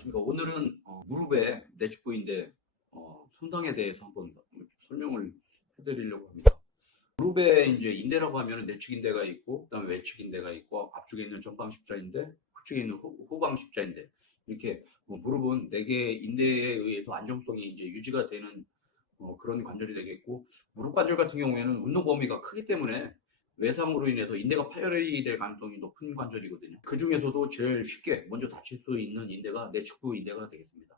안녕하십니까. 오늘은 무릎의 내측부인대 손상에 대해서 한번 설명을 해드리려고 합니다. 무릎에 이제 인대라고 하면 내측 인대가 있고, 그다음에 외측 인대가 있고, 앞쪽에 있는 전방 십자인대, 후측에 있는 후방 십자인대, 이렇게 무릎은 4개의 인대에 의해서 안정성이 이제 유지가 되는 그런 관절이 되겠고, 무릎 관절 같은 경우에는 운동 범위가 크기 때문에 외상으로 인해서 인대가 파열이 될 가능성이 높은 관절이거든요. 그 중에서도 제일 쉽게 먼저 다칠 수 있는 인대가 내측부 인대가 되겠습니다.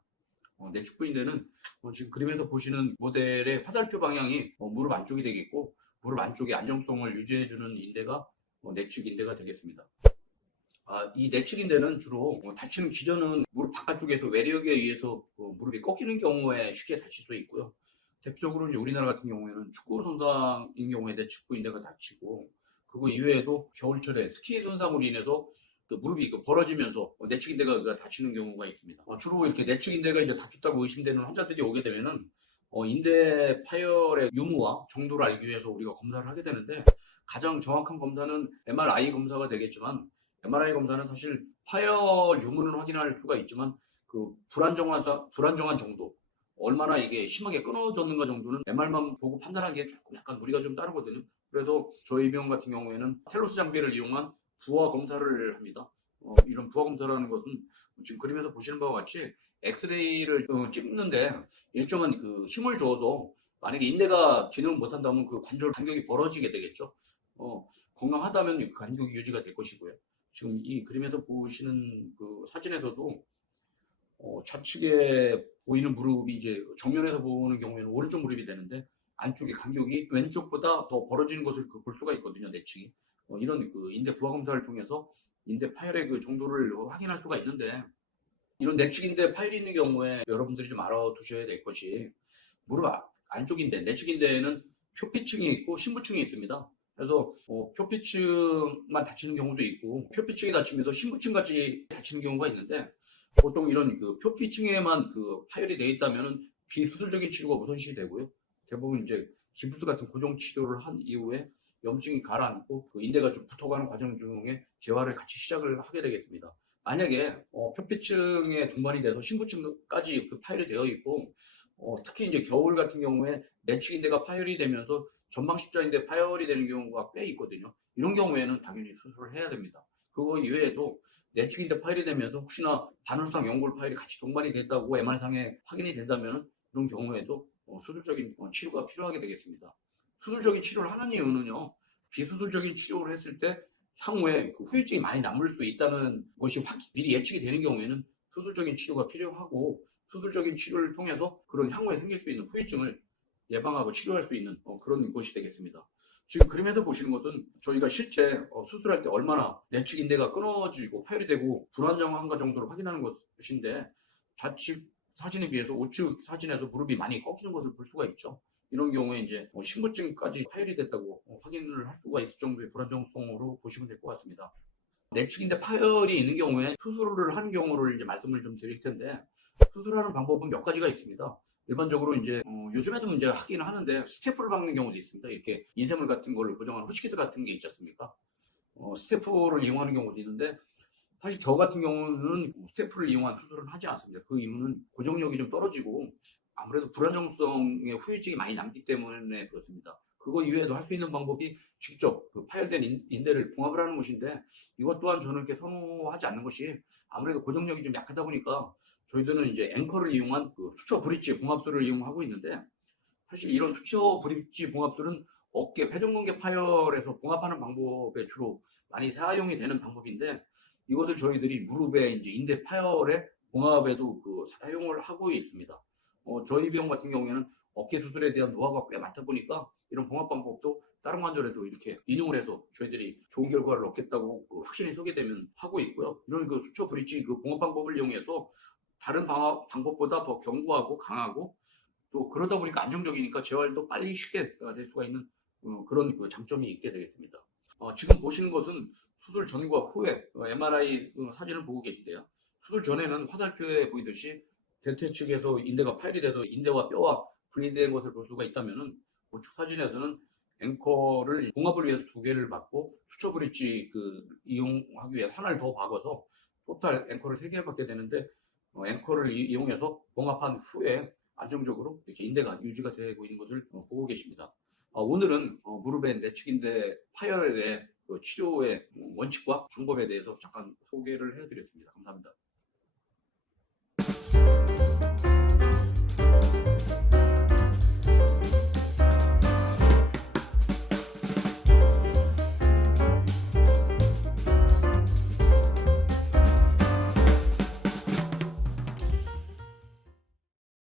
내측부 인대는 지금 그림에서 보시는 모델의 화살표 방향이 무릎 안쪽이 되겠고, 무릎 안쪽의 안정성을 유지해주는 인대가 내측 인대가 되겠습니다. 이 내측 인대는 주로 다치는 기전은 무릎 바깥쪽에서 외력에 의해서 무릎이 꺾이는 경우에 쉽게 다칠 수 있고요. 대표적으로 이제 우리나라 같은 경우에는 축구 손상인 경우에 내측부 인대가 다치고, 그거 이외에도 겨울철에 스키 손상으로 인해서 그 무릎이 벌어지면서 내측 인대가 다치는 경우가 있습니다. 주로 이렇게 내측 인대가 이제 다쳤다고 의심되는 환자들이 오게 되면은 인대 파열의 유무와 정도를 알기 위해서 우리가 검사를 하게 되는데, 가장 정확한 검사는 MRI 검사가 되겠지만, MRI 검사는 사실 파열 유무는 확인할 수가 있지만 그 불안정한 정도, 얼마나 이게 심하게 끊어졌는가 정도는 MR만 보고 판단하기에 조금 약간 무리가 좀 따르거든요. 그래서 저희 병원 같은 경우에는 텔로스 장비를 이용한 부하 검사를 합니다. 이런 부하 검사라는 것은 지금 그림에서 보시는 바와 같이 엑스레이를 찍는데 일정한 그 힘을 줘서, 만약에 인대가 기능을 못한다면 그 관절 간격이 벌어지게 되겠죠. 건강하다면 그 간격이 유지가 될 것이고요. 지금 이 그림에서 보시는 그 사진에서도 좌측에 보이는 무릎이 이제 정면에서 보는 경우에는 오른쪽 무릎이 되는데, 안쪽의 간격이 왼쪽보다 더 벌어지는 것을 볼 수가 있거든요, 내측이. 이런 그 인대 부하 검사를 통해서 인대 파열의 그 정도를 확인할 수가 있는데, 이런 내측 인대 파열이 있는 경우에 여러분들이 좀 알아두셔야 될 것이, 무릎 안쪽 인대, 내측 인대에는 표피층이 있고 신부층이 있습니다. 그래서 표피층만 다치는 경우도 있고, 표피층이 다치면서 신부층까지 다치는 경우가 있는데, 보통 이런 그 표피층에만 그 파열이 되어 있다면 비수술적인 치료가 우선시 되고요. 대부분 이제 기부스 같은 고정 치료를 한 이후에 염증이 가라앉고 그 인대가 좀 붙어가는 과정 중에 재활을 같이 시작을 하게 되겠습니다. 만약에 표피층에 동반이 돼서 신부층까지 그 파열이 되어 있고, 특히 이제 겨울 같은 경우에 내측 인대가 파열이 되면서 전방 십자인대 파열이 되는 경우가 꽤 있거든요. 이런 경우에는 당연히 수술을 해야 됩니다. 그거 이외에도 내측 인대 파열이 되면서 혹시나 반월상 연골 파열이 같이 동반이 됐다고 MR상에 확인이 된다면, 이런 경우에도 수술적인 치료가 필요하게 되겠습니다. 수술적인 치료를 하는 이유는요, 비수술적인 치료를 했을 때 향후에 그 후유증이 많이 남을 수 있다는 것이 미리 예측이 되는 경우에는 수술적인 치료가 필요하고, 수술적인 치료를 통해서 그런 향후에 생길 수 있는 후유증을 예방하고 치료할 수 있는 그런 것이 되겠습니다. 지금 그림에서 보시는 것은 저희가 실제 수술할 때 얼마나 내측 인대가 끊어지고 파열이 되고 불안정한가 정도를 확인하는 것인데, 좌측 사진에 비해서 우측 사진에서 무릎이 많이 꺾이는 것을 볼 수가 있죠. 이런 경우에 이제 신부증까지 파열이 됐다고 확인을 할 수가 있을 정도의 불안정성으로 보시면 될 것 같습니다. 내측 인대 파열이 있는 경우에 수술을 하는 경우를 이제 말씀을 좀 드릴 텐데, 수술하는 방법은 몇 가지가 있습니다. 일반적으로 이제 요즘에도 이제 하기는 하는데 스테프를 박는 경우도 있습니다. 이렇게 인쇄물 같은 걸로 고정하는 호치키스 같은 게 있지 않습니까? 스테프를 이용하는 경우도 있는데, 사실 저 같은 경우는 스테프를 이용한 수술은 하지 않습니다. 그 이유는 고정력이 좀 떨어지고 아무래도 불안정성의 후유증이 많이 남기 때문에 그렇습니다. 그거 이외에도 할 수 있는 방법이 직접 그 파열된 인대를 봉합을 하는 것인데, 이것 또한 저는 이렇게 선호하지 않는 것이, 아무래도 고정력이 좀 약하다 보니까 저희들은 이제 앵커를 이용한 그 수처 브릿지 봉합술을 이용하고 있는데, 사실 이런 수처 브릿지 봉합술은 어깨 회전근개 파열에서 봉합하는 방법에 주로 많이 사용이 되는 방법인데, 이것을 저희들이 무릎에 이제 인대 파열의 봉합에도 그 사용을 하고 있습니다. 저희 병원 같은 경우에는 어깨 수술에 대한 노하우가 꽤 많다 보니까 이런 봉합 방법도 다른 관절에도 이렇게 인용을 해서 저희들이 좋은 결과를 얻겠다고 확신이 서게 되면 하고 있고요. 이런 그 수처 브릿지 그 봉합 방법을 이용해서 다른 방법보다 더 견고하고 강하고, 또 그러다 보니까 안정적이니까 재활도 빨리 쉽게 될 수가 있는 그런 그 장점이 있게 되겠습니다. 지금 보시는 것은 수술 전과 후에 MRI 사진을 보고 계신데요. 수술 전에는 화살표에 보이듯이 대퇴 측에서 인대가 파열이 돼서 인대와 뼈와 분리된 것을 볼 수가 있다면은, 우측 사진에서는 앵커를 봉합을 위해서 2개를 받고 수처 브릿지 이용하기 위해 하나를 더 박아서 토탈 앵커를 3개 받게 되는데, 앵커를 이용해서 봉합한 후에 안정적으로 이렇게 인대가 유지가 되고 있는 것을 보고 계십니다. 오늘은 무릎의 내측인대 파열의 그 치료의 원칙과 방법에 대해서 잠깐 소개를 해드렸습니다.